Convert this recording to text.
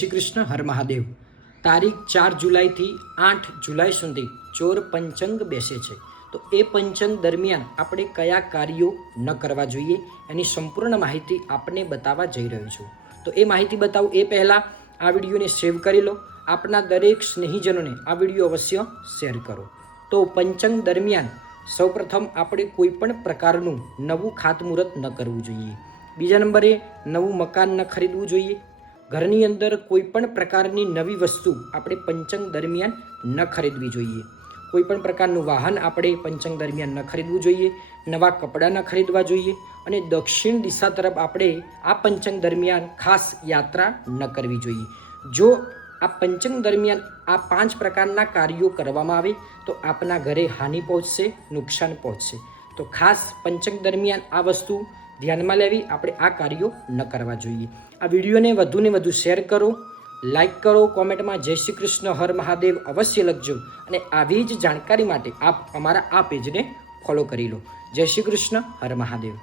શ્રી કૃષ્ણ હર મહાદેવ। તારીખ 4 જુલાઈથી 8 જુલાઈ સુધી ચોર પંચંગ બેસે છે। તો એ પંચંગ દરમિયાન આપણે કયા કાર્યો ન કરવા જોઈએ એની સંપૂર્ણ માહિતી આપને બતાવવા જઈ રહ્યો છું। તો એ માહિતી બતાવું એ પહેલાં આ વિડીયોને સેવ કરી લો। આપના દરેક સ્નેહીજનોને આ વિડીયો અવશ્ય શેર કરો। તો પંચંગ દરમિયાન સૌપ્રથમ આપણે કોઈ પણ પ્રકારનું નવું ખાતમુહૂર્ત ન કરવું જોઈએ। બીજા નંબરે નવું મકાન ન ખરીદવું જોઈએ। ઘરની અંદર કોઈ પણ પ્રકારની નવી વસ્તુ આપણે પંચંગ દરમિયાન ન ખરીદવી જોઈએ। કોઈ પણ પ્રકારનું વાહન આપણે પંચંગ દરમિયાન ન ખરીદવું જોઈએ। નવા કપડાં ન ખરીદવા જોઈએ અને દક્ષિણ દિશા તરફ આપણે આ પંચંગ દરમિયાન ખાસ યાત્રા ન કરવી જોઈએ। જો આ પંચંગ દરમિયાન આ 5 પ્રકારના કાર્યો કરવામાં આવે તો આપના ઘરે હાનિ પહોંચશે, નુકસાન પહોંચશે। તો ખાસ પંચંગ દરમિયાન આ વસ્તુ ધ્યાનમાં લેવી, આપણે આ કાર્યો ન કરવા જોઈએ। આ વિડીયોને વધુને વધુ શેર કરો, લાઈક કરો, કોમેન્ટમાં જય શ્રી કૃષ્ણ હર મહાદેવ અવશ્ય લખજો અને આવી જ જાણકારી માટે આપ અમારા આ પેજને ફોલો કરી લો। જય શ્રી કૃષ્ણ હર મહાદેવ।